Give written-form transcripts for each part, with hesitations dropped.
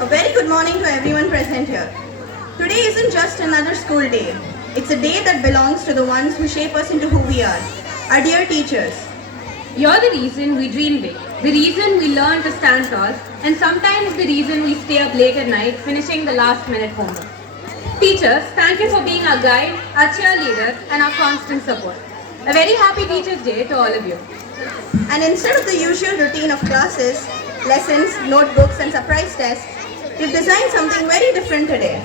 A very good morning to everyone present here. Today isn't just another school day. It's a day that belongs to the ones who shape us into who we are, our dear teachers. You're the reason we dream big, the reason we learn to stand tall, and sometimes the reason we stay up late at night finishing the last minute homework. Teachers, thank you for being our guide, our cheerleader, and our constant support. A very happy Teachers' Day to all of you. And instead of the usual routine of classes, lessons, notebooks, and surprise tests, we've designed something very different today.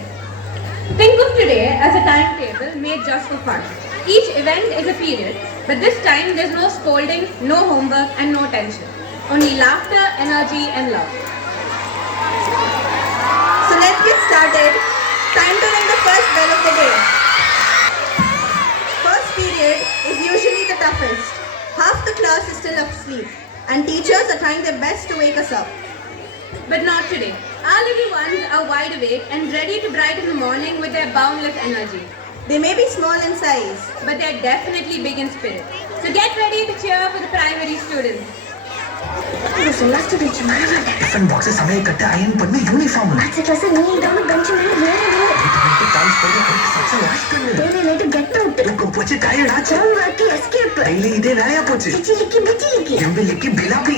Think of today as a timetable made just for fun. Each event is a period, but this time there's no scolding, no homework, and no tension. Only laughter, energy, and love. So let's get started. Time to ring the first bell of the day. First period is usually the toughest. Half the class is still asleep, and teachers are trying their best to wake us up. But not today. Our little ones are wide awake and ready to brighten the morning with their boundless energy. They may be small in size, But they're definitely big in spirit. So get ready to cheer for the primary students. Tiffin boxes हमें इकट्ठे ion पढ़ने uniform में अच्छा class नील down bench में very तो times पढ़ने घर के सबसे लास्ट करने डेली लेट गेट आउट तुमको पोचे टायर्ड आज होम वर्क की एस्केप डेली इधे नया पोचे चिची लिखी जिम भी लिखी बिला भी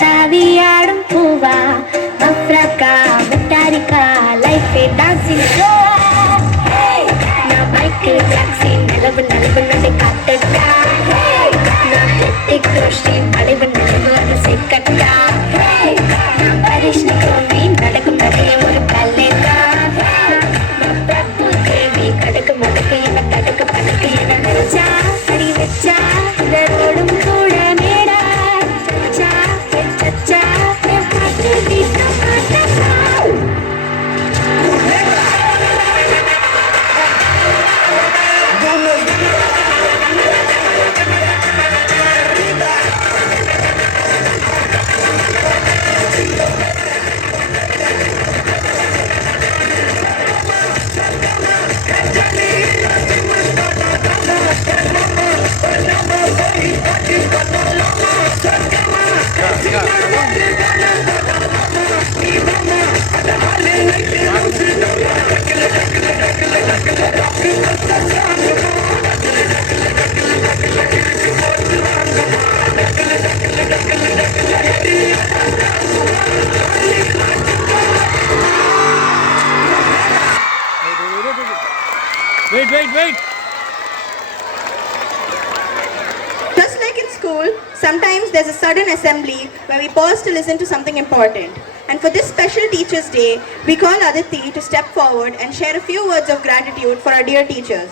தாவியாடும் பூவா அப்ரக்கா மெட்டாரிக்கா லைஃப் டான்சிங் ஷோ நான் மைக்கேல் ஜாக்சன் நிலவு நிலவு நடை காட்டட்டா நான் ஹித்திக் ரோஷன் அலைவு நிலவு அது சிக்கட்டா நான் பரிஷ்ணி கோமி நடக்கும் நடைய ஒரு கல்லேட்டா நான் பிரபு தேவி கடக்கு மடக்கு என தடுக்கு படுக்கு என நினைச்சா அடி வச்சா இதரோடும் கூட மேடா சச்சா சச்சா பாட்டு வீட்டா பாட்டா Wait. Just like in school, sometimes there's a sudden assembly where we pause to listen to something important. And for this special Teachers' Day, we call Aditi to step forward and share a few words of gratitude for our dear teachers.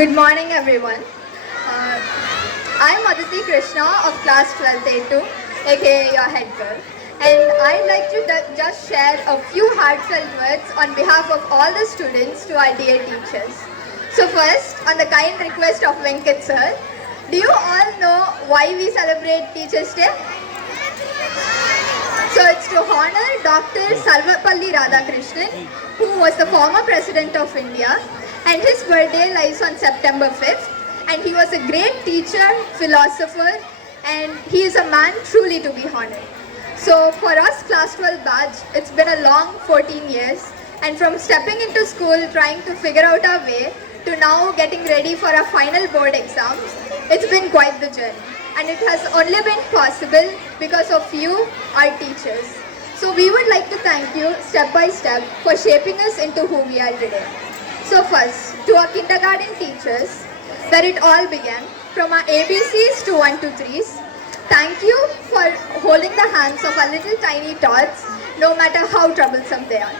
Good morning, everyone. I'm Aditi Krishna of class 12A2, aka your head girl. And I'd like to just share a few heartfelt words on behalf of all the students to our dear teachers. So first, on the kind request of Venkat sir, do you all know why we celebrate Teachers' Day? So it's to honor Dr. Sarvapalli Radhakrishnan, who was the former President of India, and his birthday lies on September 5th. and he was a great teacher, philosopher, and he is a man truly to be honored. So for us class 12 batch, it's been a long 14 years, and from stepping into school trying to figure out our way to now getting ready for our final board exams, it's been quite the journey. And it has only been possible because of you, our teachers. So we would like to thank you step by step for shaping us into who we are today. So first, to our kindergarten teachers, where it all began, from our ABCs to 1 to 3s, thank you for holding the hands of our little tiny tots, no matter how troublesome they are.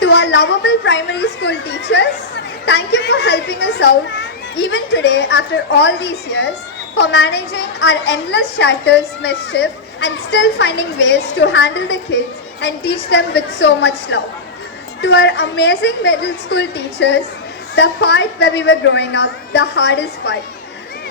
To our lovable primary school teachers, thank you for helping us out, even today after all these years, for managing our endless chatters, mischief, and still finding ways to handle the kids and teach them with so much love. To our amazing middle school teachers, the part where we were growing up, the hardest part.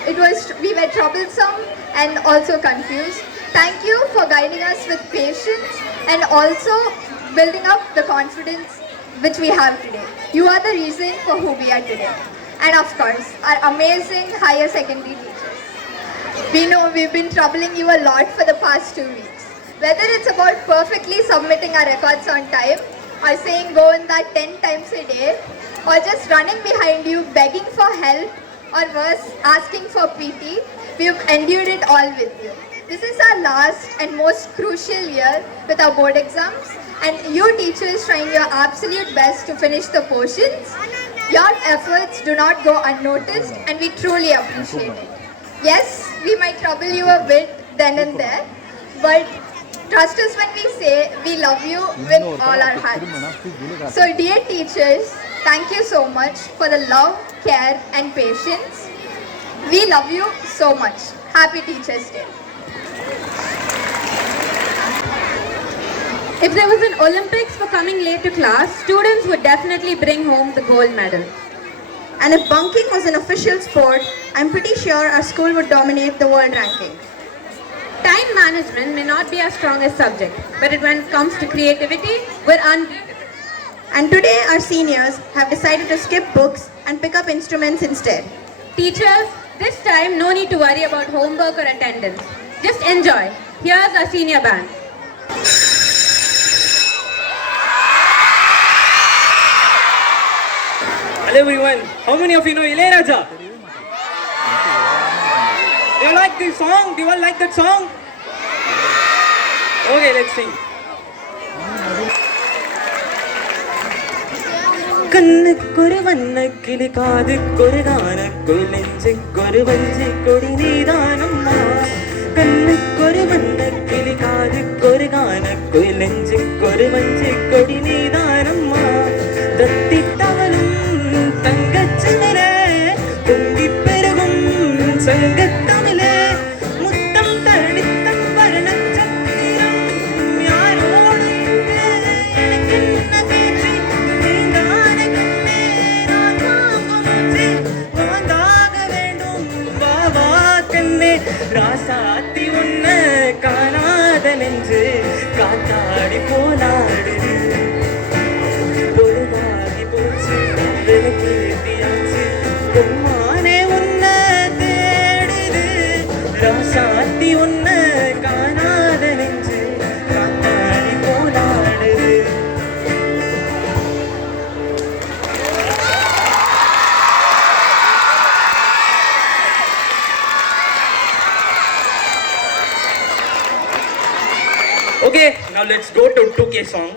We were troublesome and also confused. Thank you for guiding us with patience and also building up the confidence which we have today. You are the reason for who we are today. And of course, our amazing higher secondary teachers. We know we've been troubling you a lot for the past 2 weeks. Whether it's about perfectly submitting our records on time, or saying go in that 10 times a day, or just running behind you begging for help, or worse, asking for PT, we've endured it all with you. This is our last and most crucial year with our board exams, and you teachers trying your absolute best to finish the portions. Your efforts do not go unnoticed, and we truly appreciate it. Yes, we might trouble you a bit then and there, but trust us when we say we love you with all our hearts. So dear teachers, thank you so much for the love, care and patience. We love you so much. Happy Teachers Day. If there was an Olympics for coming late to class, students would definitely bring home the gold medal. And if bunking was an official sport, I'm pretty sure our school would dominate the world ranking. Time management may not be our strongest subject, but when it comes to creativity, we're unbeatable. And today our seniors have decided to skip books and pick up instruments instead. Teachers, this time no need to worry about homework or attendance. Just enjoy. Here's our senior band. Hello everyone, how many of you know Ilayaraja? Do you like this song? Do you all like that song? Okay, let's sing. கண்ணுக்கொரு வண்ணக்கிளி காதுக்கொரு கானக்குள் நெஞ்சுக்கொரு வஞ்சி கொடி நீதானம்மா கண்ணுக்கொரு வண்ணக்கிளி காதுக்கொரு கானக்குள் நெஞ்சுக்கொரு வஞ்சி கொடி நீதானம்மா தத்தித்தவளும் தங்கச்சிமிரே பொங்கிப் பெருகும் சங்கத்தமிழே முத்தம் தளித்தம் வர்ணச்சத்திரம் யாரோடு இங்கு எனக்கென்ன பேச்சு நீங்காத கண்ணே நான் வாங்கும் மூச்சு வாழ்ந்தாக வேண்டும் வா வா கண்ணே ராசாத்தி உன்னை காணாத நெஞ்சு காத்தாடி போனாடுது பொழுதாகி போச்சு விளக்கேத்தியாச்சு பொம்மானே உன்னை தேடுது ராசாத்தி உன்னை காணாத நெஞ்சு காத்தாடி போனாடுது Okay, now let's go to 2K song.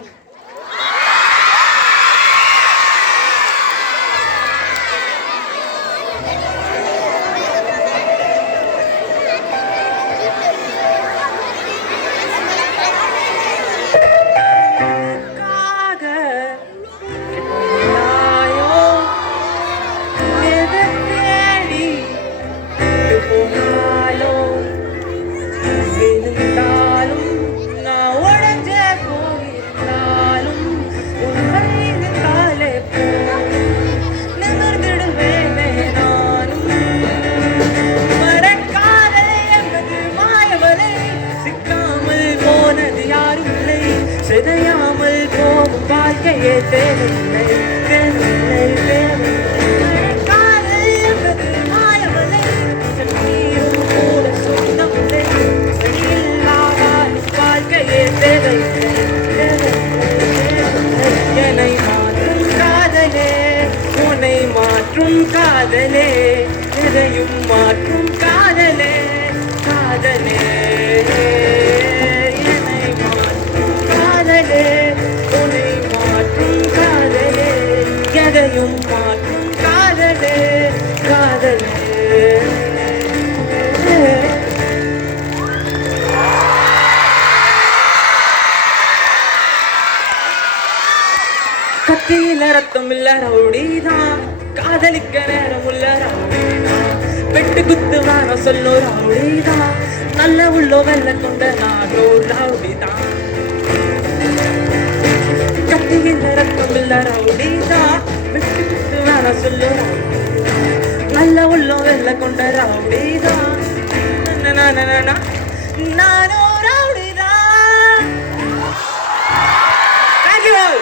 சிதையாமல் போகும் வாழ்க்கையே தேவையில்லை தேவையில்லை தேவையில்லை காதல் என்பது மாயவலை மாற்றும் காதலே எதையும் மாற்றும் காதலே காதலே என்னை மாற்றும் காதலே உன்னை மாற்றும் காதலே எதையும் மாற்றும் காதலே காதலே கத்தியில ரத்தம் இல்ல ரவுடிதான் காதலிக்க நேரம் உள்ள ரவுடிதான் வெட்டு குத்து வாரம் சொல்லும் ரவுடிதான் நல்ல உள்ளோ வெள்ள கொண்ட நாடோ ரவுடிதான் கத்தியில ரத்தம் இல்ல ரவுடிதான் வெட்டு குத்து வாரம் சொல்லும் ரவுடிதான் நல்ல உள்ளோ வெள்ள கொண்ட ரவுடிதான் நானோ ரவுடிதான். Thank you all.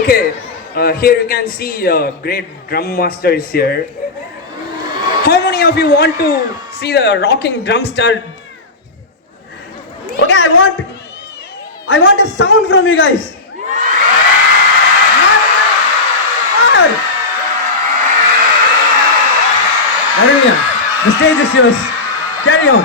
Okay, here you can see great drum masters here. How many of you want to see the rocking drum star? Okay, I want a sound from you guys. Aranya, the stage is yours. Carry on.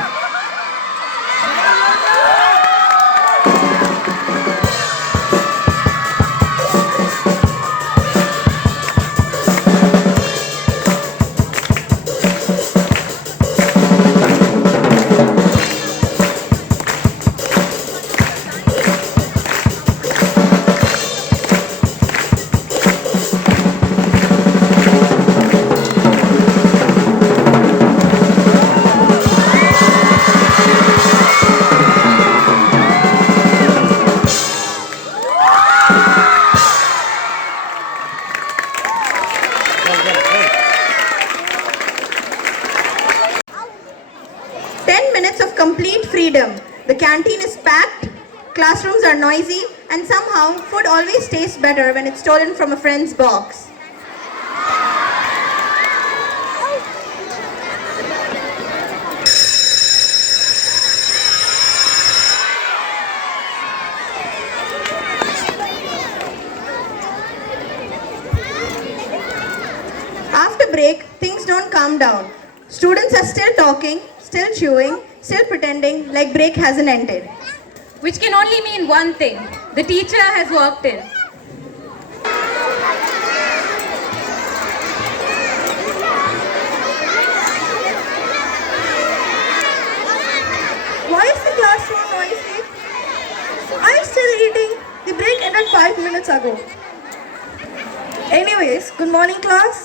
Of complete freedom. The canteen is packed, classrooms are noisy, and somehow food always tastes better when it's stolen from a friend's box. After break, things don't calm down. Students are still talking, still chewing, still pretending like break hasn't ended. Which can only mean one thing. The teacher has walked in. Why is the class so noisy? I'm still eating. The break ended 5 minutes ago. Anyways, good morning class.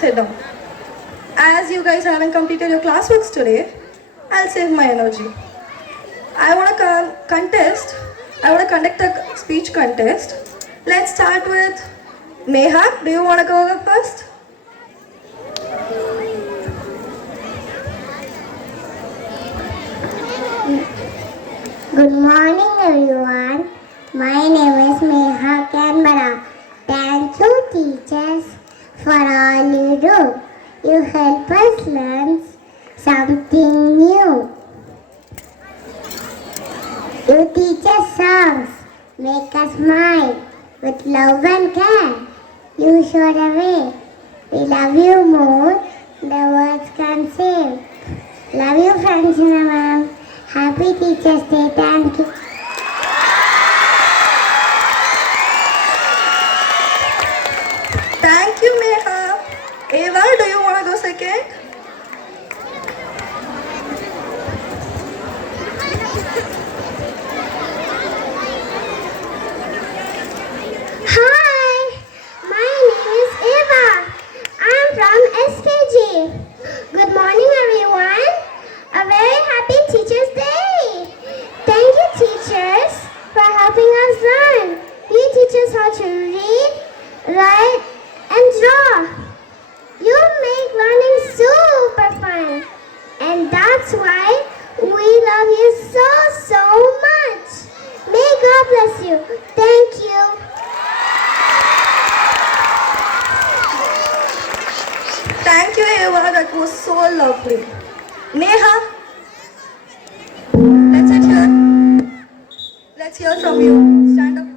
Sit down. As you guys haven't completed your classworks today, I'll save my energy. I want to conduct a speech contest. Let's start with Neha. Do you want to go first? Good morning everyone. My name is Neha Canberra. Thank you teachers for all you do. You help us learn something new. You teach us songs, make us smile with love and care. You show the way. We love you more the words can say. Love you, Francina ma'am. Happy Teachers Day. Thank you. Thank you, Neha. Eva, do you want to go second? Hi, my name is Eva. I'm from SKG. Good morning, everyone. A very happy Teachers' Day. Thank you, teachers, for helping us learn. You teach us how to read, write, and draw. You make learning super fun. And that's why we love you so, so much. May God bless you. Thank you. Thank you, Eva. That was so lovely. Neha, let's hear from you. Stand up.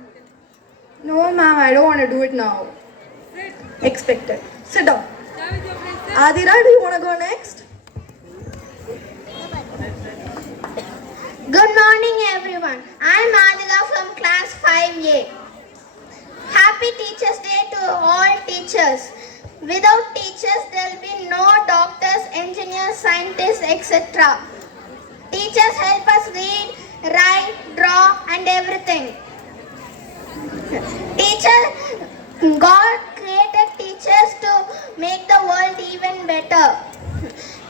want to do it now. Expected. Sit down. Adira, do you want to go next? Good morning, everyone. I'm Adila from class 5A. Happy Teachers' Day to all teachers. Without teachers, there will be no doctors, engineers, scientists, etc. Teachers help us read, write, draw, and everything. God created teachers to make the world even better.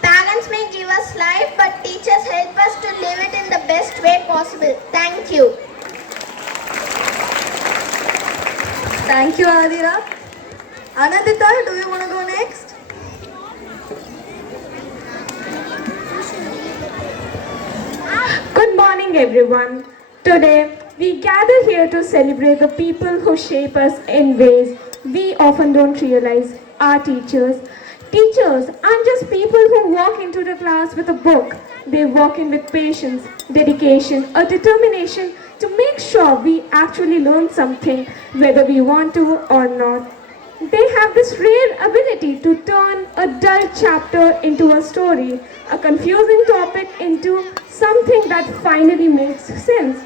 Parents may give us life, but teachers help us to live it in the best way possible. Thank you. Thank you, Adira. Anandita, do you want to go next? Good morning, everyone. Today, we gather here to celebrate the people who shape us in ways we often don't realize, our teachers. Teachers aren't just people who walk into the class with a book. They walk in with patience, dedication, a determination to make sure we actually learn something, whether we want to or not. They have this rare ability to turn a dull chapter into a story, a confusing topic into something that finally makes sense.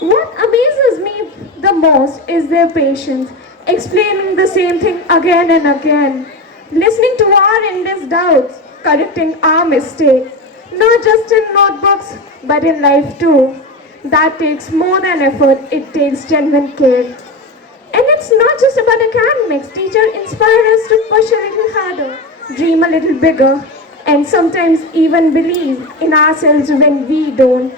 What amazes me the most is their patience, explaining the same thing again and again, listening to our endless doubts, correcting our mistakes, not just in notebooks, but in life too. That takes more than effort, it takes genuine care. And it's not just about academics. Teachers inspire us to push a little harder, dream a little bigger, and sometimes even believe in ourselves when we don't.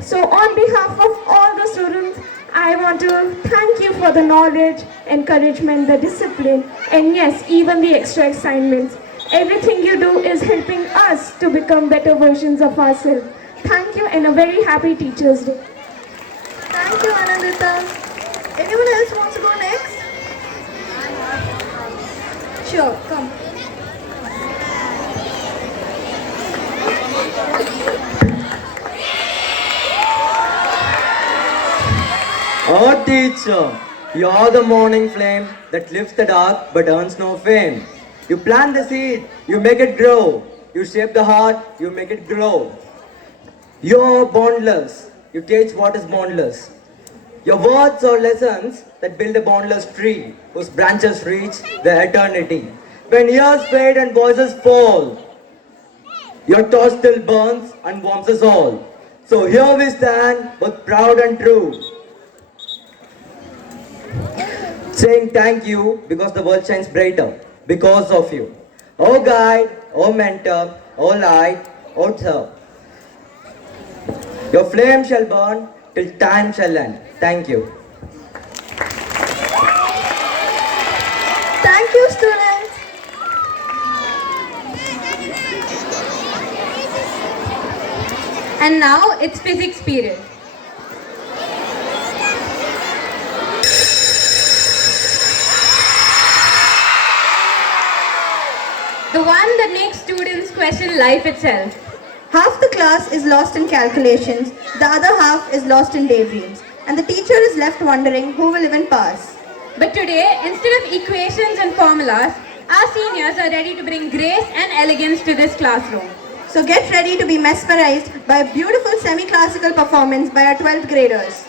So on behalf of all the students, I want to thank you for the knowledge, encouragement, the discipline, and yes, even the extra assignments. Everything you do is helping us to become better versions of ourselves. Thank you and a very happy Teachers' Day. Thank you, Anandita. Anyone else wants to go next? Sure, come. Oh teacher, you're the morning flame that lifts the dark but earns no fame. You plant the seed, you make it grow. You shape the heart, you make it glow. You're boundless, you teach what is boundless. Your words are lessons that build a boundless tree whose branches reach the eternity. When years fade and voices fall, your torch still burns and warms us all. So here we stand, both proud and true, saying thank you because the world shines brighter because of you. Oh guide, oh mentor, oh light, oh sir. Your flame shall burn till time shall end. Thank you. Thank you, students. And now it's physics period. The one that makes students question life itself. Half the class is lost in calculations, the other half is lost in daydreams, and the teacher is left wondering who will even pass. But today, instead of equations and formulas, our seniors are ready to bring grace and elegance to this classroom. So get ready to be mesmerized by a beautiful semi-classical performance by our 12th graders.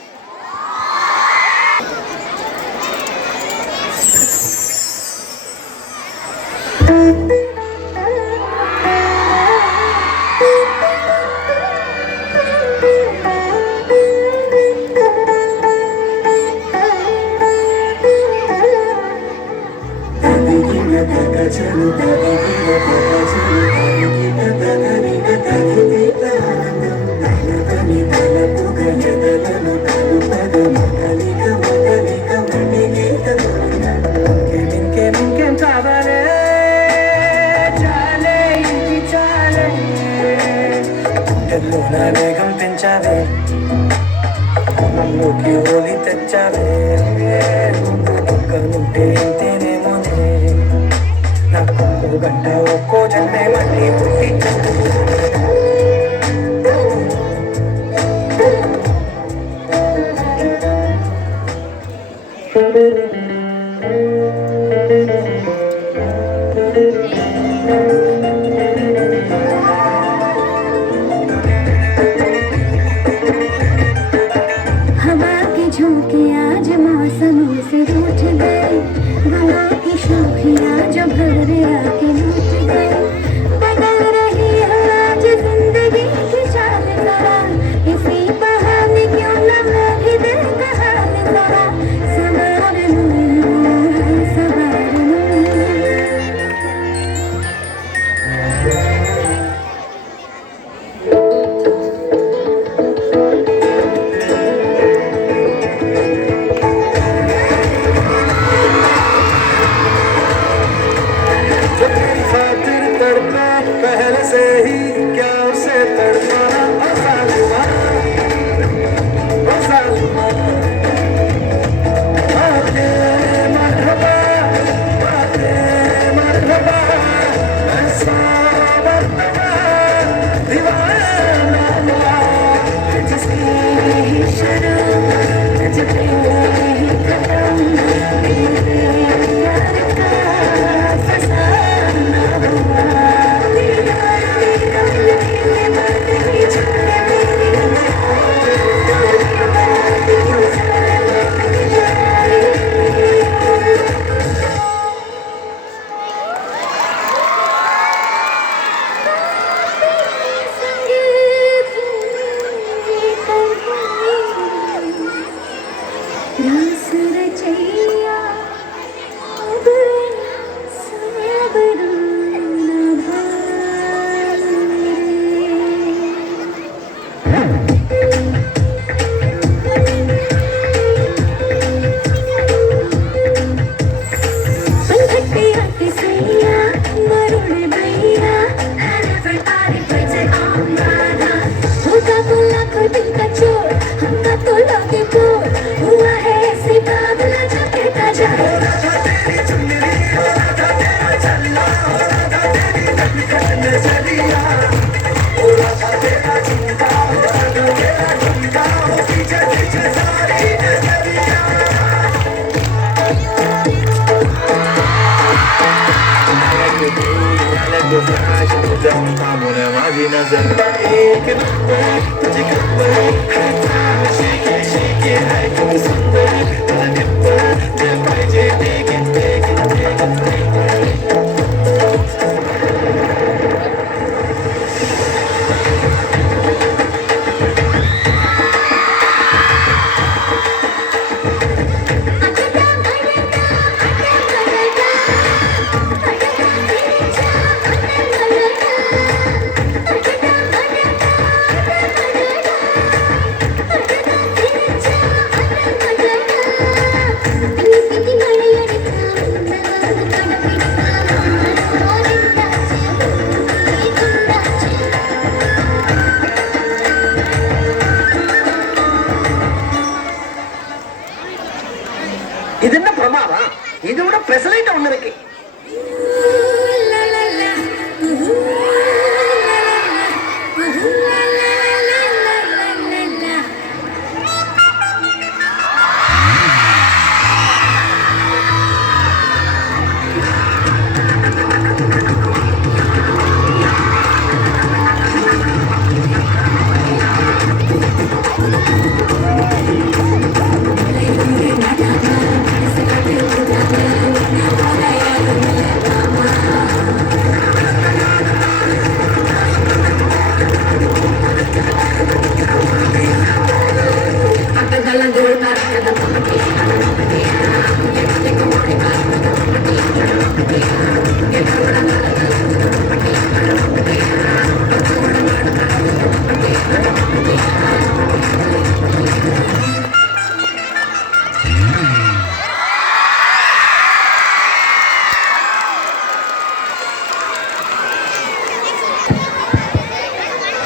వేగం పెంచావే నన్నుకి హోలీ తెచ్చావే ఒక్కనుంటే ఇంతేనేమోనే నాకు ఒక్కో గంట ఒక్కో జన్మే మళ్ళీ పుట్టి हवा के झोंके आज मौसमों से रूठ गए, गलों की शोखियाँ जो भवरे आके लूट गए। बदल रही है आज जिंदगी की चाल जरा, इसी बहाने क्यों न मैं भी दिल का हाल जरा संवार लूं, संवार लूं। जो तेरी खातिर तड़पे पहले से ही, क्या उसे तड़पाना ओ सालिमा, ओ सालिमा। आते मरहबा, आते मरहबा, ऐसा मरहबा, दीवाना हुआ जिसकी ही शर्म, जिसकी ही कदम, मेरे प्यार का फसाना हुआ। रास रचैया अब साबरू न भारे। पलखटिया के सैया मरुड़ भैया, everybody puts it on Radha। होगा तो लाखों दिल का चोर, हमका तो लगे बोर, हुआ है ऐसे बादला जो कहता जाए। இது என்ன பிரமாதா? இதை விட பெசலைட் ஒண்ணு இருக்கு.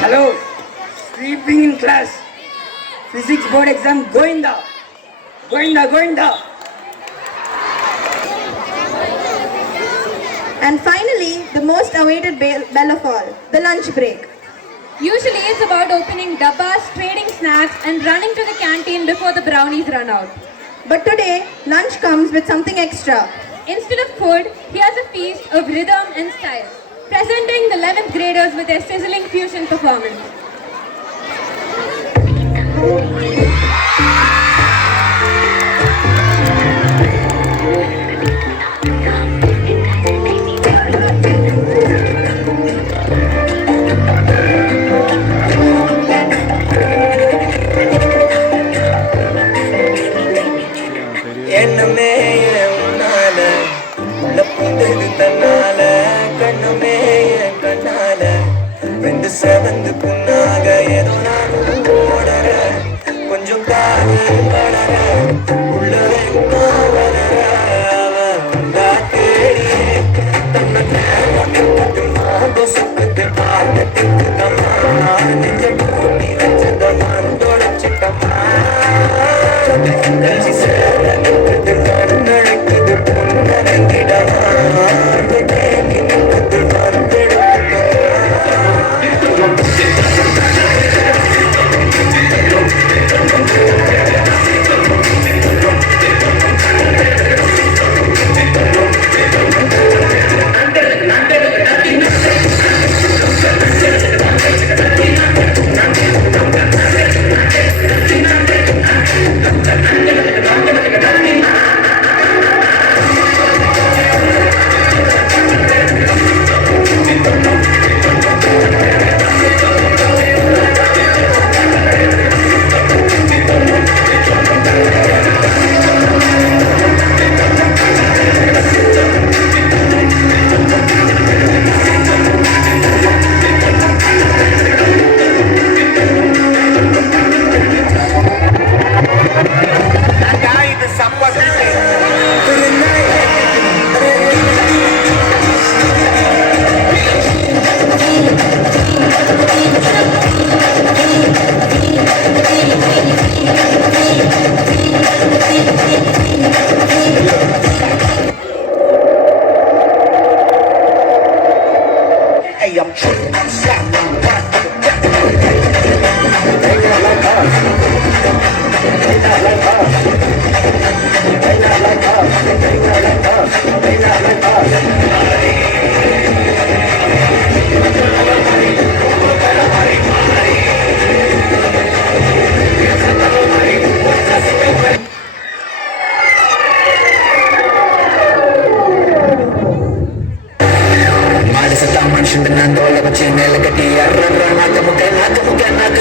Hello, sleeping in class. Physics board exam going down. And finally, the most awaited bell of all, the lunch break. Usually it's about opening dabbas, trading snacks and running to the canteen before the brownies run out. But today, lunch comes with something extra. Instead of food, here's a feast of rhythm and style, presenting the 11th graders with their sizzling fusion performance. எண்ணமே உன்னால உள்ள புந்தது தன்னால கண்ணுமே கண்ணால வெந்து செவந்து புண்ணாக ஏதோ நானும் ஓடற கொஞ்சம் காவி வளர உள்ள வளர அவ தேடியே தன்னை சுக்கத்து பார்த்துட்டு தம்மா நெஞ்ச பூட்டி வச்சதம்மா தொலைச்சிட்டம்மா கட்சி சேர நடக்குது பொன்னடங்கிடமா மனுஷன் நான் தோலை வச்சு மேல கட்டி நாக்கு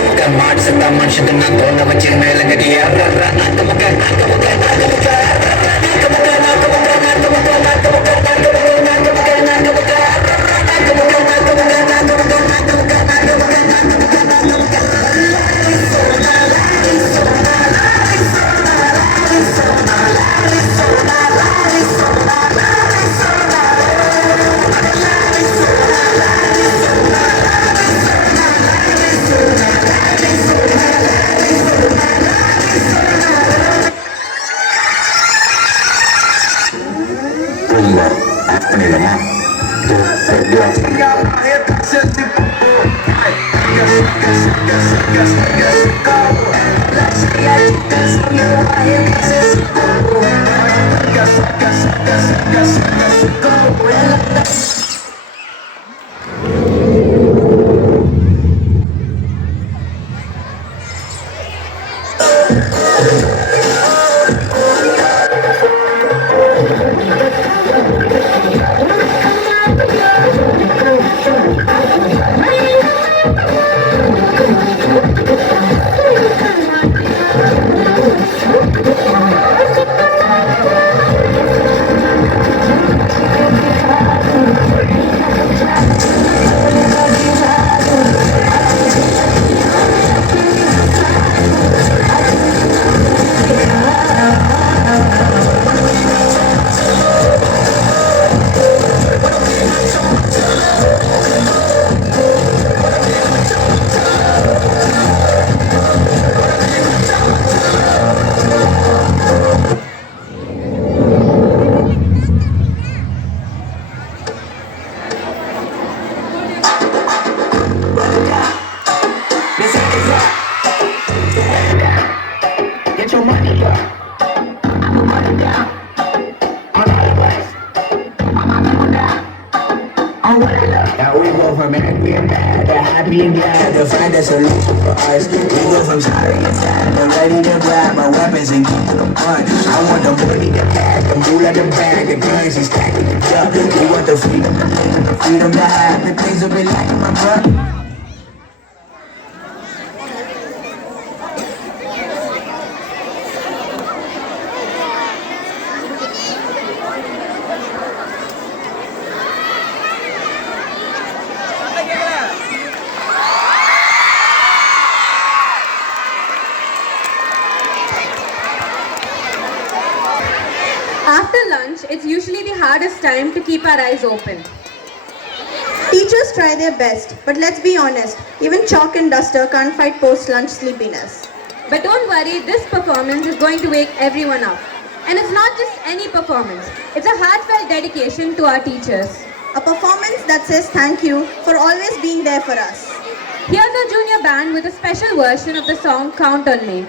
முக்க மாடு சத்தா மனுஷன் நான் தோலை வச்சு மேல கட்டி நாக்கு முக்க Now we go from angry and mad to happy and glad to find a solution for us. We go from sorry and sad to ready to grab my weapons and keep them on. I want the money, the bag, the moolah, the bag, the currency stacking it up. We want the freedom to live, the freedom to have the things that we like, my brother. After lunch, it's usually the hardest time to keep our eyes open. Teachers try their best, but let's be honest, even chalk and duster can't fight post-lunch sleepiness. But don't worry, this performance is going to wake everyone up. And it's not just any performance, it's a heartfelt dedication to our teachers. A performance that says thank you for always being there for us. Here's our junior band with a special version of the song Count on Me.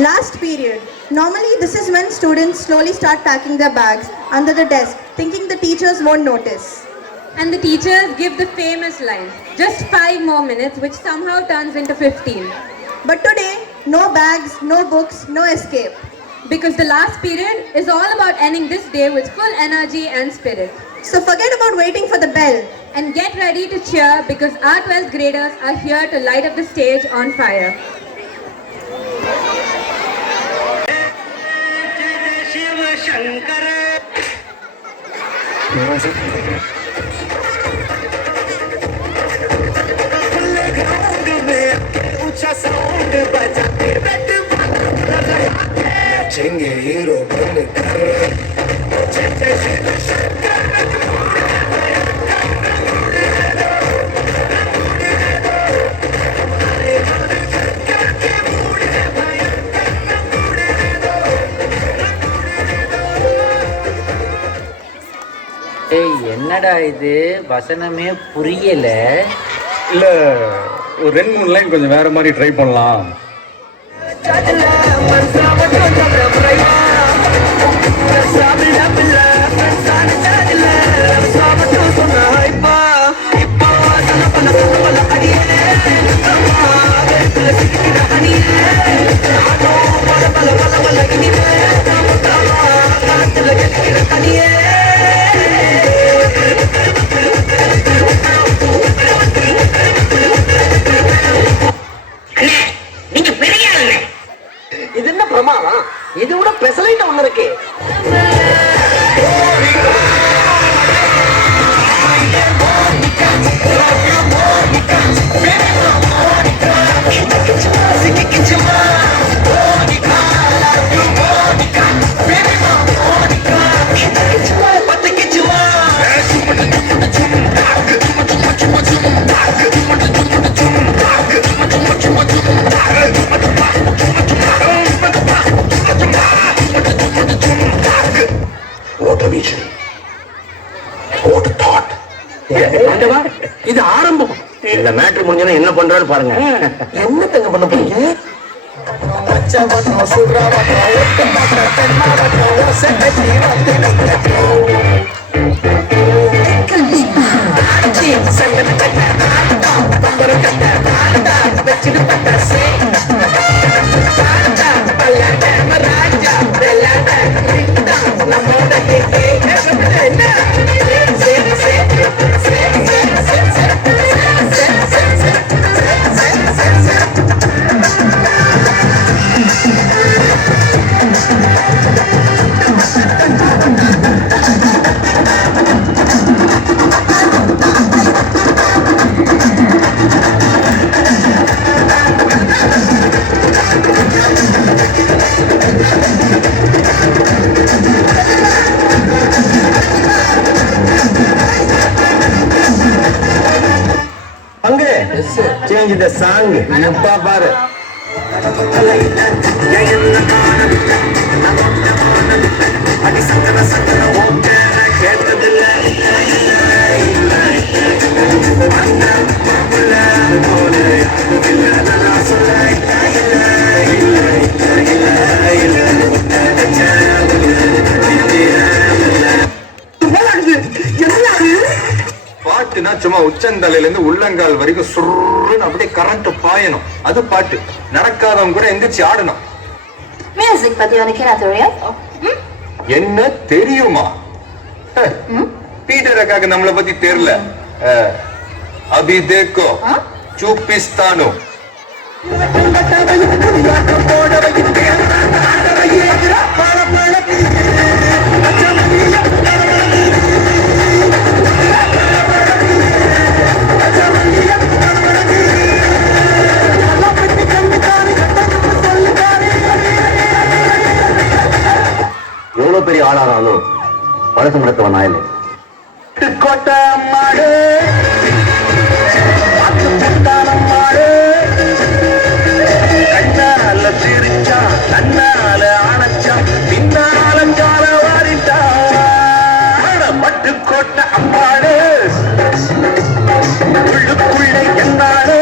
Last period. Normally this is when students slowly start packing their bags under the desk, thinking the teachers won't notice. And the teachers give the famous line, just 5 more minutes, which somehow turns into 15. But today, no bags, no books, no escape. Because the last period is all about ending this day with full energy and spirit. So forget about waiting for the bell. And get ready to cheer because our 12th graders are here to light up the stage on fire. Shankar இங்க hero பண்ணு ஏய் என்னடா இது வசனமே புரியல. இல்ல ஒரு 2-3 line கொஞ்சம் வேற மாதிரி ட்ரை பண்ணலாம். இது என்ன பிரமாதம்? இது விட பெசலைட் ஒண்ணு இருக்கு. இது ஆரம்பம். இந்த மேட்ரு முடிஞ்சா என்ன பண்றான்னு பாருங்க. என்ன தங்க பண்ண போறீங்க? Change the song. Nuppa பாரு. பாட்டுனா சும்மா உச்சந்தலையில இருந்து உள்ளங்கால் வரைக்கும் சுருன்னு அப்படியே கரண்ட் பாயணும். அது பாட்டு. நடக்காதவங்க கூட எந்திரிச்சு ஆடணும். மியூசிக் பத்தி உனக்கு என்ன தெரியும்? என்ன தெரியுமா? பீட்டர் அக்காக்கு நம்மளை பத்தி தெரியல. அபி தேக்கோ சூப்பிஸ்தானோ. எவ்வளவு பெரிய ஆளானாலும் பழசு முடக்கவன் ஆயில கோட்டை மாடு கண்ணால சிரிச்சா கண்ணால அணைச்சான் பின்னால கால வாரிட்டா பட்டுக்கோட்டை அம்மாடு உள்ளுக்குள்ளே என்னாடு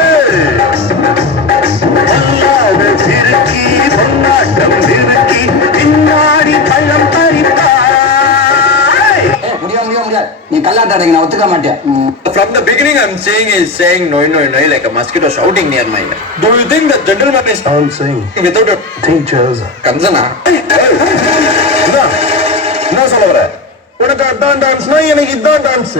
பொல்லாத சிறுக்கி பொன்னாட்டம் சிறுக்கி பின்னாடி பள்ளம் பறிப்பா. முடியாது நீ கல்லாட்டாடுங்க, நான் ஒத்துக்க மாட்டேன். From the beginning I'm saying is saying no like a mosquito shouting near my ear. Do you think the gentleman is dancing without a teachers? கஞ்சனா? என்ன சொல்ல வர? உனக்கு அதான் டான்ஸ்னா எனக்கு இதான் டான்ஸ்.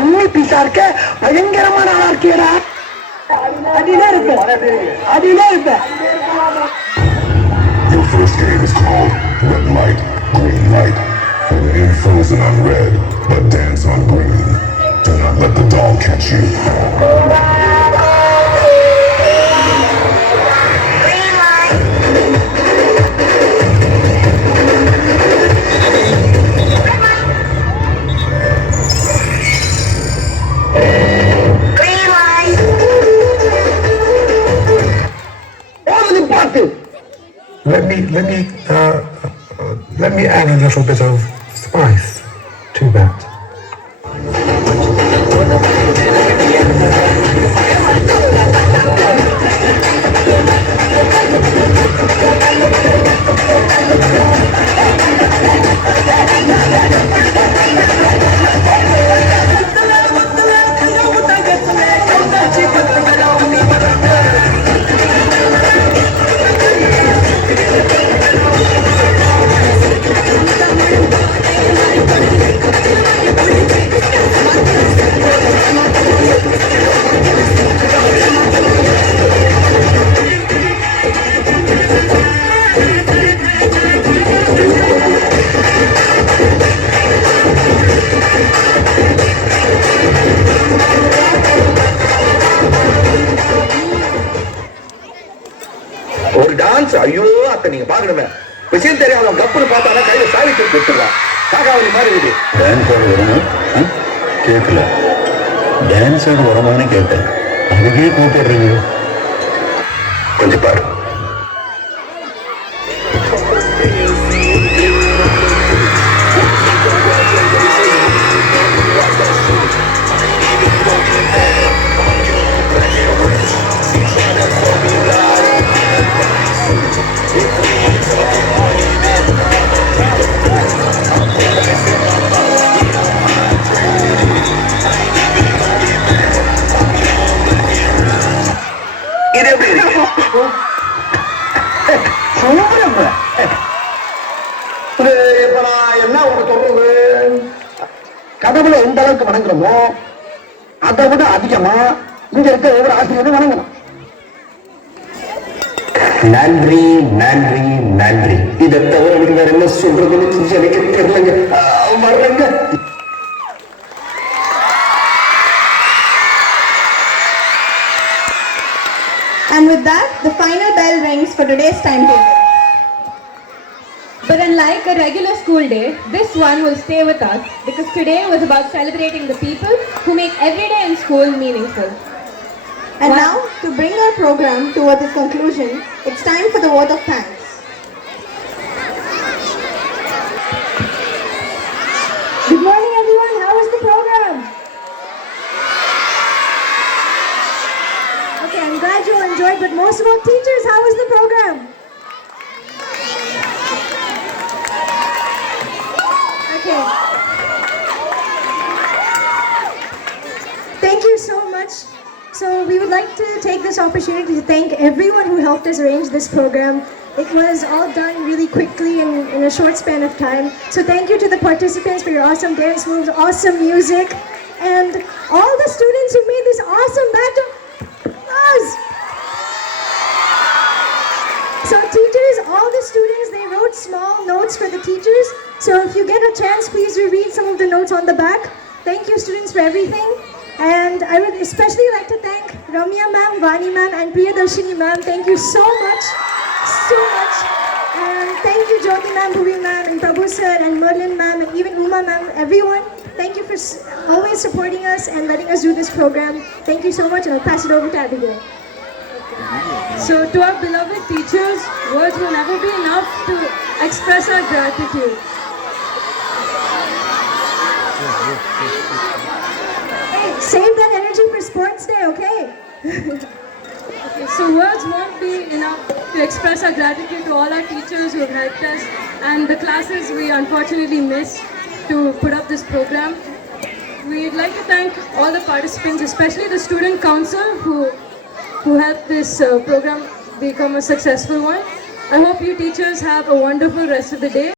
டம்மி பீஸா இருக்க பயங்கரமான ஆளா இருக்கேடா. அடியிலே இருப்பேன். Your first game is called Red Light, Green Light. Remain frozen on red, but dance on green. Do not let the doll catch you. Let me add a little bit of spice to that. ஒரு dance ஐயோ அத்த நீங்க பாக்கணுமே விஷயம் தெரியாத கப்புன்னு பார்த்தாலும் கையில சாவித்து கொடுத்துருவான் காக்காவளி மாதிரி இருக்கு. டான்ஸ் ஆட வரணும் கேட்கல. டான்ஸ் ஆட வரமானு கேட்டேன். அதுக்கே கூப்பிடுறீங்க. கொஞ்சம் பாரு. இது எப்படி இருக்கு? இப்ப நான் என்ன ஒண்ணு சொல்றது, கடவுளை எந்த அளவுக்கு வணங்குறோமோ அதை விட அதிகமா இங்க இருக்க ஒவ்வொரு ஆசிரியரும் வணங்கணும். நன்றி நன்றி நன்றி. இதை தவிர எனக்கு வேற என்ன சொல்றதுன்னு எனக்கு தெரியலங்க. வர்றேங்க. And with that, the final bell rings for today's timetable. But unlike a regular school day, this one will stay with us because today was about celebrating the people who make every day in school meaningful. And now, to bring our program towards its conclusion, it's time for the vote of thanks. Good morning, everyone. How was the program? Okay, I'm glad you all enjoyed, but most of all, teachers, how was the program? Okay. Thank you so much. So we would like to take this opportunity to thank everyone who helped us arrange this program. It was all done really quickly in a short span of time. So thank you to the participants for your awesome dance moves, awesome music, and all the students who made this awesome battle. So teachers, all the students, they wrote small notes for the teachers. So if you get a chance, please reread some of the notes on the back. Thank you students for everything. And I would especially like to thank Ramya ma'am, Vani ma'am and Priyadarshini ma'am. Thank you so much. And thank you Jyoti ma'am, Bhuvi ma'am and Prabhu sir and Merlin ma'am and even Uma ma'am, everyone. Thank you for always supporting us and letting us do this program. Thank you so much, and I'll pass it over to Abigail. So to our beloved teachers, words will never be enough to express our gratitude. Hey, save that energy for sports day, okay? Okay, so words won't be enough to express our gratitude to all our teachers who have helped us and the classes we unfortunately missed to put up this program. We'd like to thank all the participants, especially the student council who helped this program become a successful one. I hope you teachers have a wonderful rest of the day.